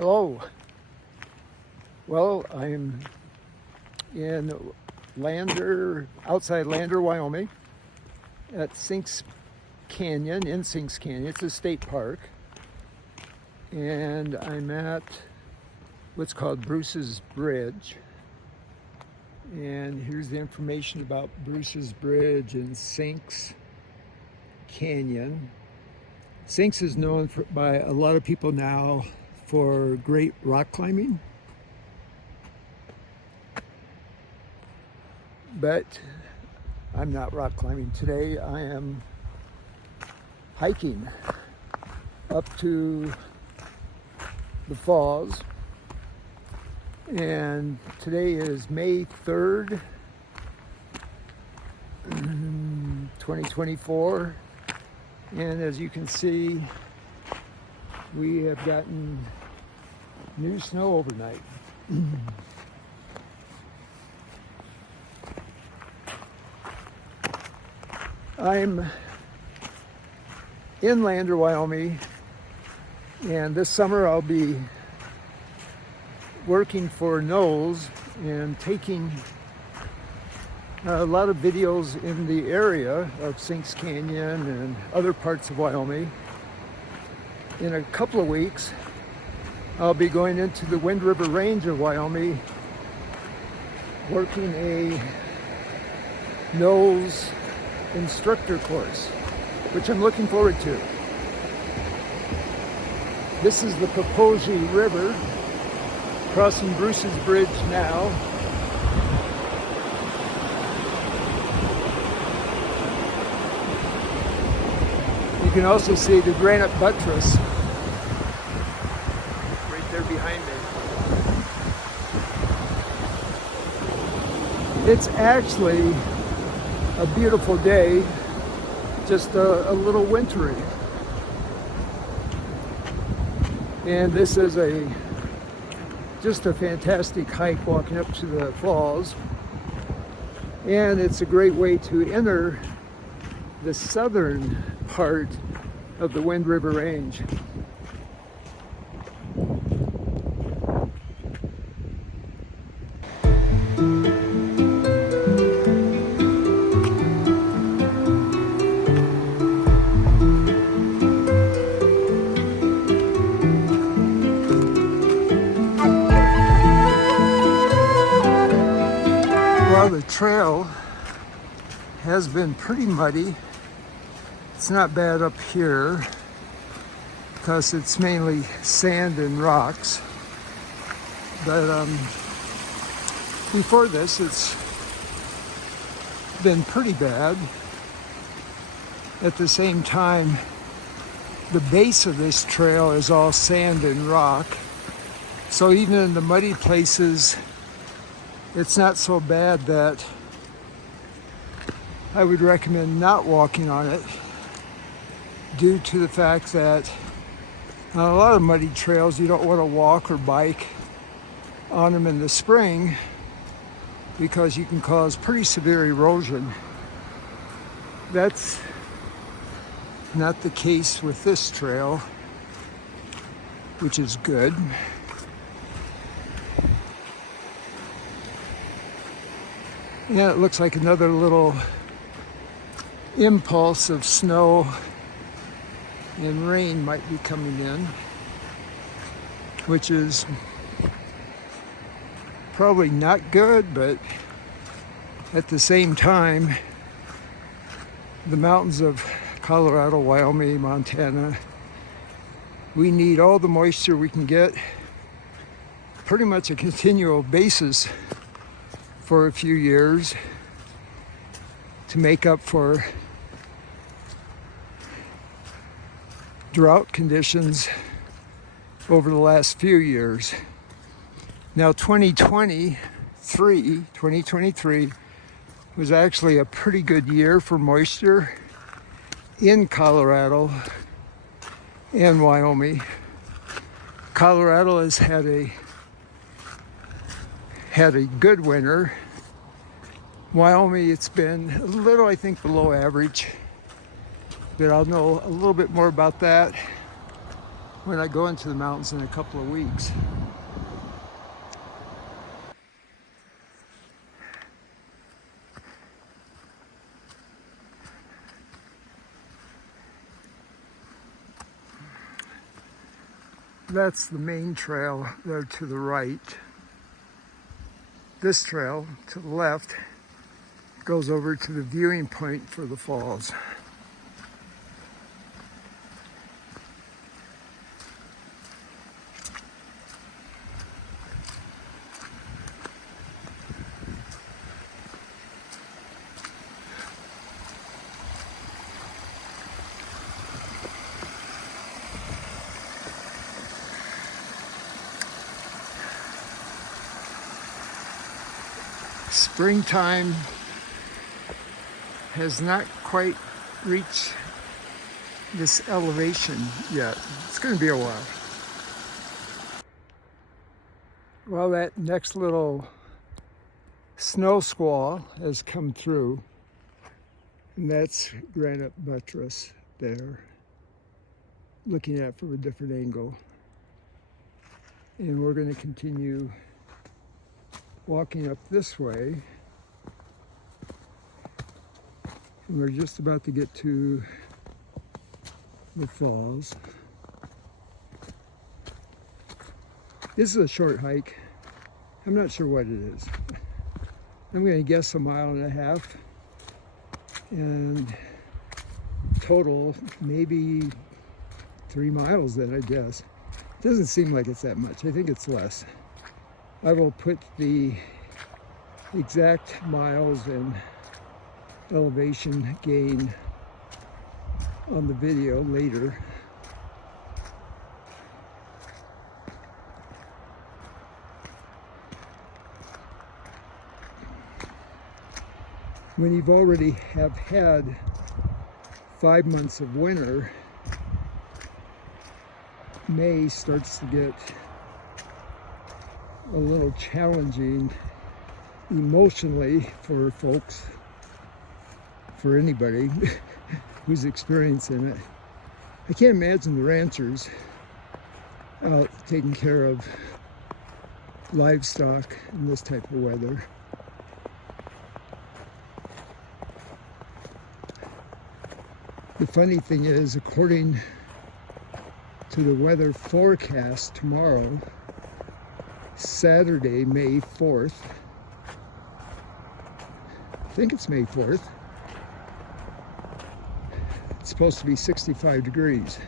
Hello. Well, I'm in outside Lander, Wyoming, at Sinks Canyon, in Sinks Canyon. It's a state park. And I'm at what's called Bruce's Bridge. And here's the information about Bruce's Bridge and Sinks Canyon. Sinks is known by a lot of people now for great rock climbing. But I'm not rock climbing today. I am hiking up to the falls. And today is May 3rd, 2024. And as you can see, we have gotten new snow overnight. I'm in Lander, Wyoming, and this summer I'll be working for Knowles and taking a lot of videos in the area of Sinks Canyon and other parts of Wyoming. In a couple of weeks, I'll be going into the Wind River Range of Wyoming, working a Knowles instructor course, which I'm looking forward to. This is the Popo River, crossing Bruce's Bridge now. You can also see the granite buttress right there behind me. It's actually a beautiful day, just a little wintry. And this is just a fantastic hike walking up to the falls. And it's a great way to enter the southern part of the Wind River Range. Well, the trail has been pretty muddy. It's not bad up here because it's mainly sand and rocks. But before this, it's been pretty bad. At the same time, the base of this trail is all sand and rock. So even in the muddy places, it's not so bad that I would recommend not walking on it, due to the fact that on a lot of muddy trails you don't want to walk or bike on them in the spring because you can cause pretty severe erosion. That's not the case with this trail, which is good. Yeah, it looks like another little impulse of snow and rain might be coming in, which is probably not good, but at the same time, the mountains of Colorado, Wyoming, Montana, we need all the moisture we can get, pretty much a continual basis for a few years to make up for drought conditions over the last few years. Now 2023 was actually a pretty good year for moisture in Colorado and Wyoming. Colorado has had a good winter. Wyoming, it's been a little, I think, below average, but I'll know a little bit more about that when I go into the mountains in a couple of weeks. That's the main trail there to the right. This trail to the left goes over to the viewing point for the falls. Springtime has not quite reached this elevation yet. It's going to be a while. Well, that next little snow squall has come through, and that's Granite Buttress there, looking at it from a different angle. And we're going to continue walking up this way, and we're just about to get to the falls. This is a short hike. I'm not sure what it is. I'm going to guess 1.5 miles, and total maybe 3 miles then, I guess. It doesn't seem like it's that much. I think it's less. I will put the exact miles and elevation gain on the video later. When you've already have had 5 months of winter, May starts to get a little challenging emotionally for folks, for anybody who's experiencing it. I can't imagine the ranchers out taking care of livestock in this type of weather. The funny thing is, according to the weather forecast tomorrow, Saturday, May 4th, I think it's May 4th, it's supposed to be 65 degrees.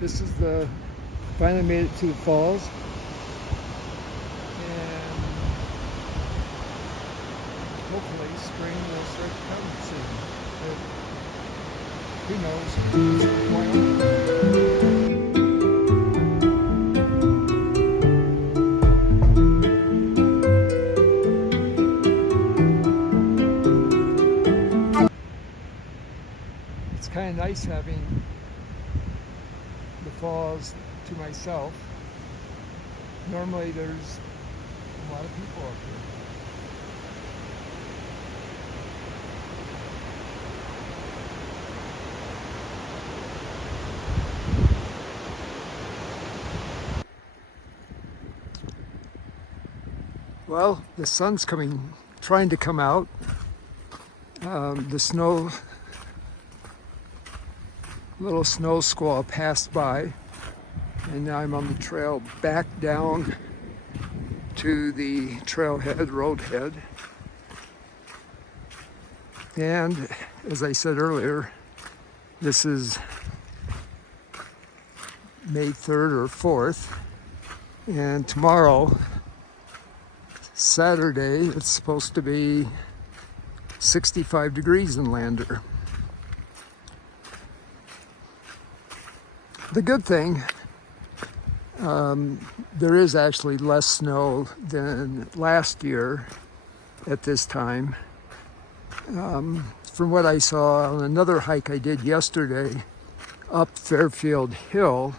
This is the, finally made it to the falls, and hopefully spring will start to come soon. But who knows? It's Wyoming. It's kind of nice having the falls to myself. Normally there's a lot of people up here. Well, the sun's trying to come out. The little snow squall passed by. And now I'm on the trail back down to the trailhead, roadhead. And as I said earlier, this is May 3rd or 4th. And tomorrow, Saturday, it's supposed to be 65 degrees in Lander. The good thing, there is actually less snow than last year at this time. From what I saw on another hike I did yesterday up Fairfield Hill,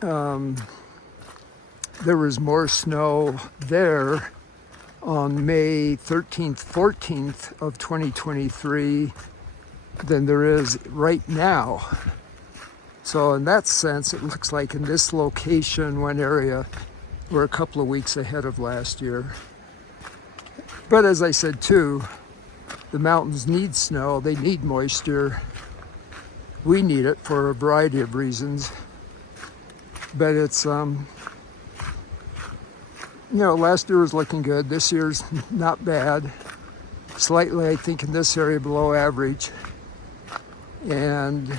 there was more snow there on May 13th, 14th of 2023 than there is right now. So in that sense, it looks like in this location, one area, we're a couple of weeks ahead of last year. But as I said too, the mountains need snow, they need moisture. We need it for a variety of reasons. But it's, last year was looking good. This year's not bad. Slightly, I think, in this area below average. And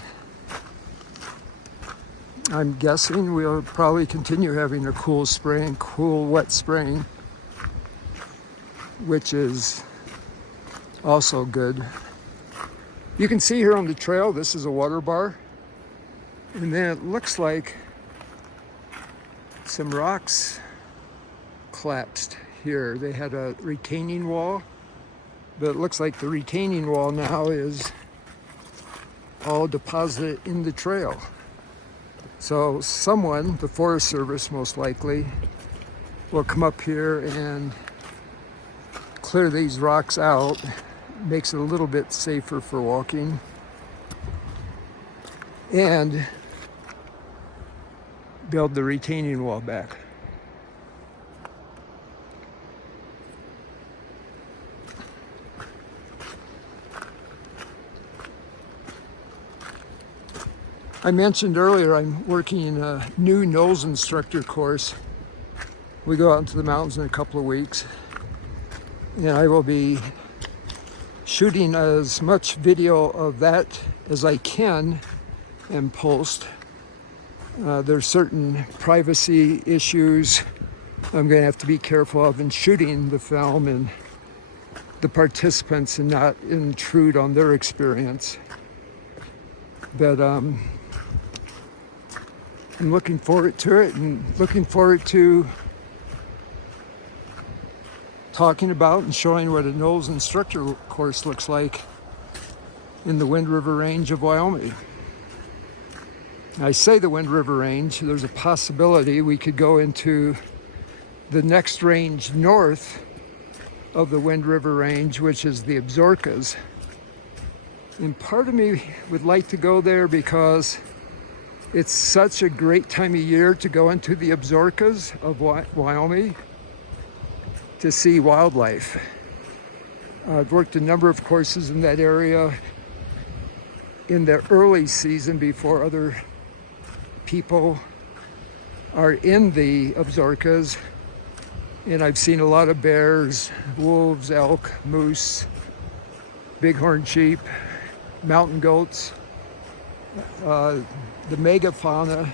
I'm guessing we'll probably continue having a cool spring, cool, wet spring, which is also good. You can see here on the trail, this is a water bar. And then it looks like some rocks collapsed here. They had a retaining wall, but it looks like the retaining wall now is all deposited in the trail. So someone, the Forest Service most likely, will come up here and clear these rocks out. Makes it a little bit safer for walking. And build the retaining wall back. I mentioned earlier I'm working in a new nose instructor course. We go out into the mountains in a couple of weeks, and I will be shooting as much video of that as I can and post. There's certain privacy issues I'm going to have to be careful of in shooting the film and the participants and not intrude on their experience. But I'm looking forward to it and looking forward to talking about and showing what a nose instructor course looks like in the Wind River Range of Wyoming. I say the Wind River Range, there's a possibility we could go into the next range north of the Wind River Range, which is the Absarokas. And part of me would like to go there because it's such a great time of year to go into the Absarokas of Wyoming to see wildlife. I've worked a number of courses in that area in the early season before other people are in the Absarokas, and I've seen a lot of bears, wolves, elk, moose, bighorn sheep, mountain goats. The megafauna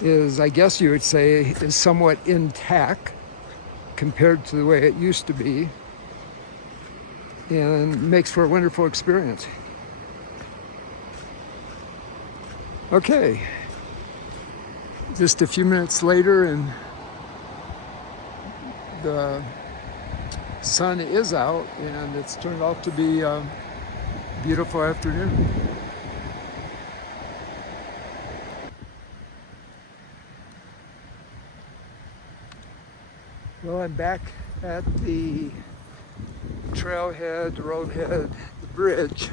is, I guess you would say, is somewhat intact compared to the way it used to be, and makes for a wonderful experience. Okay, just a few minutes later and the sun is out and it's turned out to be a beautiful afternoon. Well, I'm back at the trailhead, roadhead, the bridge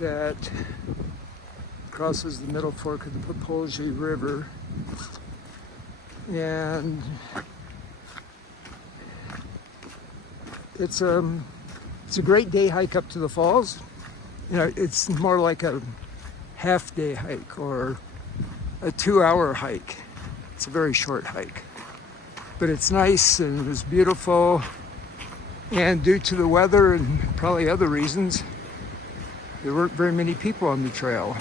that crosses the middle fork of the Popo River, and it's a great day hike up to the falls. You know, it's more like a half-day hike or a 2-hour hike. It's a very short hike, but it's nice and it was beautiful. And due to the weather and probably other reasons, there weren't very many people on the trail.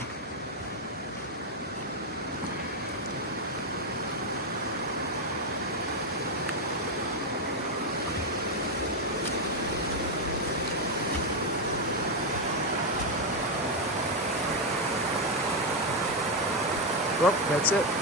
Well, that's it.